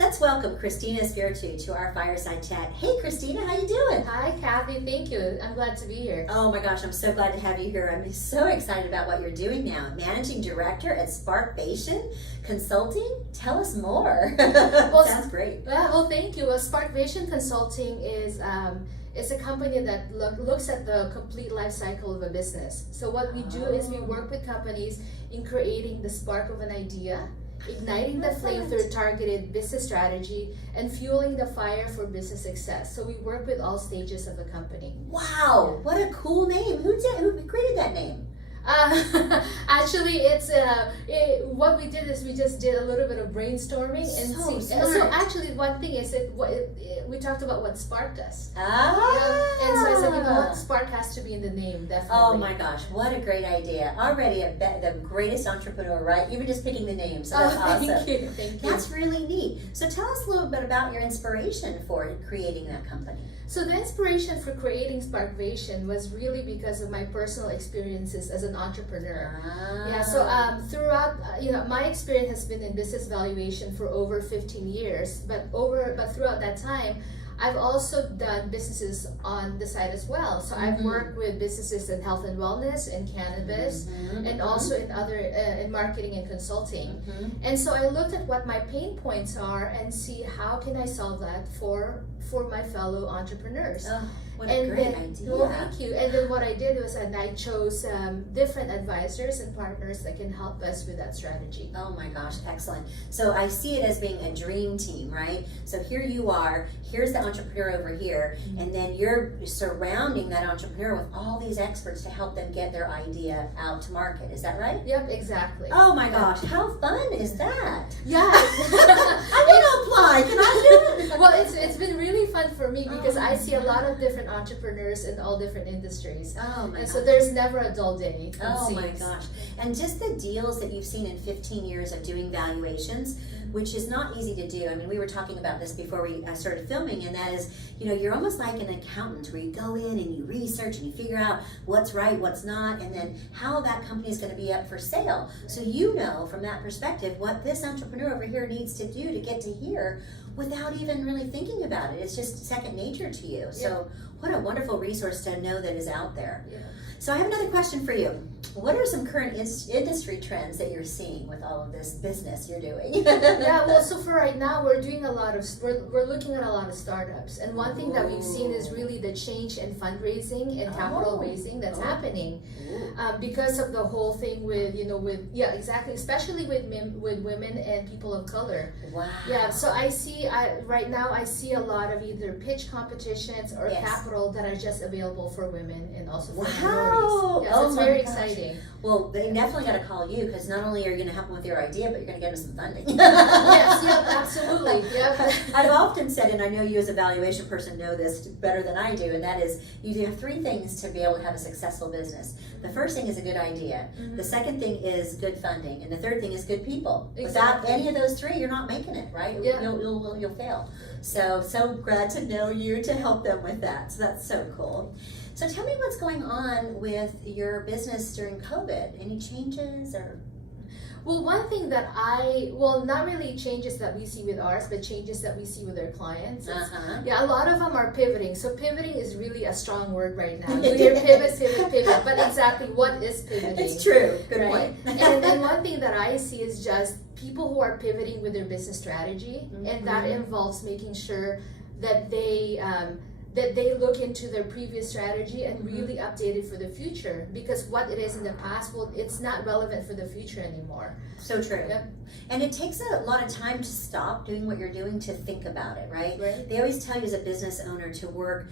Let's welcome Cristina Espitiu to our Fireside Chat. Hey Cristina, how you doing? Hi Kathy, thank you. I'm glad to be here. Oh my gosh, I'm so glad to have you here. I'm so excited about what you're doing now. Managing Director at Sparkvation Consulting? Tell us more. Well, sounds great. Well, thank you. Well, Sparkvation Consulting is it's a company that looks at the complete life cycle of a business. So what we do is we work with companies in creating the spark of an idea, igniting the flame through targeted business strategy, and fueling the fire for business success. So we work with all stages of the company. Wow, what a cool name. Who created that name? Actually, what we did is we just did a little bit of brainstorming and so actually one thing is we talked about what sparked us. And so I said, you know what, spark has to be in the name, definitely. Oh my gosh, what a great idea. Already the greatest entrepreneur, right? Even just picking the name, so that's awesome. Thank you. That's really neat. So tell us a little bit about your inspiration for creating that company. So the inspiration for creating Sparkvation was really because of my personal experiences as an entrepreneur. Yeah, so throughout, my experience has been in business valuation for over 15 years, but throughout that time, I've also done businesses on the side as well. So I've worked with businesses in health and wellness, in cannabis, and also in other in marketing and consulting. And so I looked at what my pain points are and see how can I solve that for my fellow entrepreneurs. What a great idea. Well, thank you. And then what I did was I chose different advisors and partners that can help us with that strategy. Oh my gosh, excellent. So I see it as being a dream team, right? So here you are, here's the entrepreneur over here, and then you're surrounding that entrepreneur with all these experts to help them get their idea out to market. Is that right? Yep, exactly. Oh my gosh, how fun is that? Yeah. I want to apply. Can I do it? Well, it's been really fun for me because I see a lot of different entrepreneurs in all different industries. Oh my gosh. So there's never a dull day. Oh my gosh. And just the deals that you've seen in 15 years of doing valuations, which is not easy to do. I mean, we were talking about this before we started filming, and that is, you're almost like an accountant where you go in and you research and you figure out what's right, what's not, and then how that company is going to be up for sale. So from that perspective what this entrepreneur over here needs to do to get to here without even really thinking about it. It's just second nature to you. So what a wonderful resource to know that is out there. Yeah. So I have another question for you. What are some current industry trends that you're seeing with all of this business you're doing? Yeah, well, so for right now, we're looking at a lot of startups, and one thing that we've seen is really the change in fundraising and capital raising that's happening because of the whole thing with especially with women and people of color. Wow. Yeah, so right now I see a lot of either pitch competitions or capital that are just available for women and also for minorities. Yeah, so it's very exciting. Well, they definitely got to call you because not only are you going to help them with their idea, but you're going to get them some funding. Yes, absolutely. Yep. I've often said, and I know you as a valuation person know this better than I do, and that is you have three things to be able to have a successful business. The first thing is a good idea. The second thing is good funding, and the third thing is good people. Exactly. Without any of those three, you're not making it, right? Yeah. You'll fail. So glad to know you to help them with that. So that's so cool. So tell me what's going on with your business during COVID. Any changes or? Well, one thing that not really changes that we see with ours, but changes that we see with our clients. Yeah, a lot of them are pivoting. So pivoting is really a strong word right now. You hear pivot, but exactly what is pivoting? It's true. Good point. And then one thing that I see is just people who are pivoting with their business strategy, and that involves making sure that they look into their previous strategy and really update it for the future, because what it is in the past, it's not relevant for the future anymore. So true. Yep. And it takes a lot of time to stop doing what you're doing to think about it, right? They always tell you as a business owner to work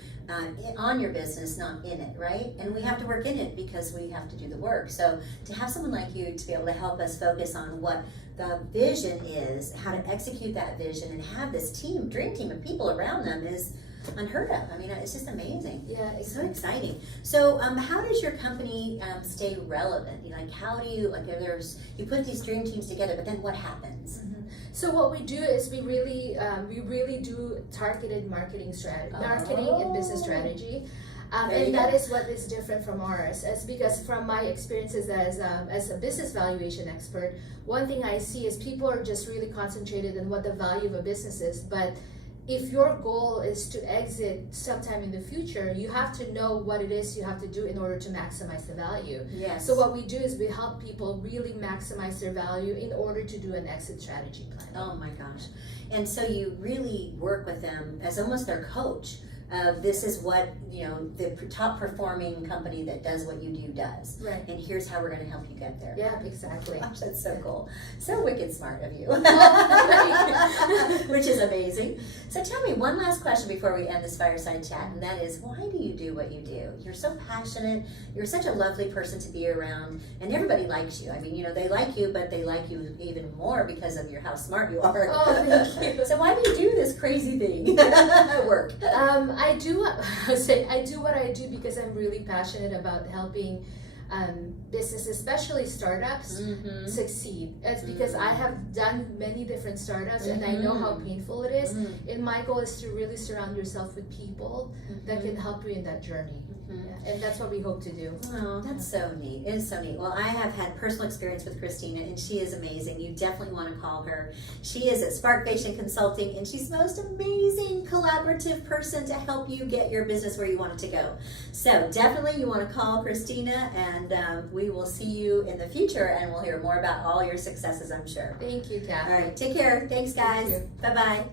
on your business, not in it, right? And we have to work in it because we have to do the work. So to have someone like you to be able to help us focus on what the vision is, how to execute that vision, and have this dream team of people around them is unheard of. I mean, it's just amazing. Yeah, it's so exciting. So, how does your company stay relevant? How do you you put these dream teams together, but then what happens? So what we do is we really do targeted marketing and business strategy. And that is what is different from ours. It's because from my experiences as a business valuation expert, one thing I see is people are just really concentrated on what the value of a business is. But if your goal is to exit sometime in the future, you have to know what it is you have to do in order to maximize the value. Yes. So what we do is we help people really maximize their value in order to do an exit strategy plan. Oh my gosh. And so you really work with them as almost their coach. This is what, the top performing company that does what you do does. Right. And here's how we're going to help you get there. Yeah, exactly. Gosh, that's so cool. So wicked smart of you. Which is amazing. So tell me one last question before we end this fireside chat, and that is, why do you do what you do? You're so passionate. You're such a lovely person to be around, and everybody likes you. I mean, they like you, but they like you even more because of how smart you are. Oh, thank you. So why do you do this crazy thing at work? I do what I do because I'm really passionate about helping businesses, especially startups, succeed. It's because I have done many different startups and I know how painful it is. And my goal is to really surround yourself with people that can help you in that journey. Yeah, and that's what we hope to do. Oh, that's so neat. It is so neat. Well, I have had personal experience with Cristina, and she is amazing. You definitely want to call her. She is at Sparkvation Consulting, and she's the most amazing collaborative person to help you get your business where you want it to go. So definitely you want to call Cristina, and we will see you in the future, and we'll hear more about all your successes, I'm sure. Thank you, Kathy. All right, take care. Thanks, guys. Thank you. Bye-bye.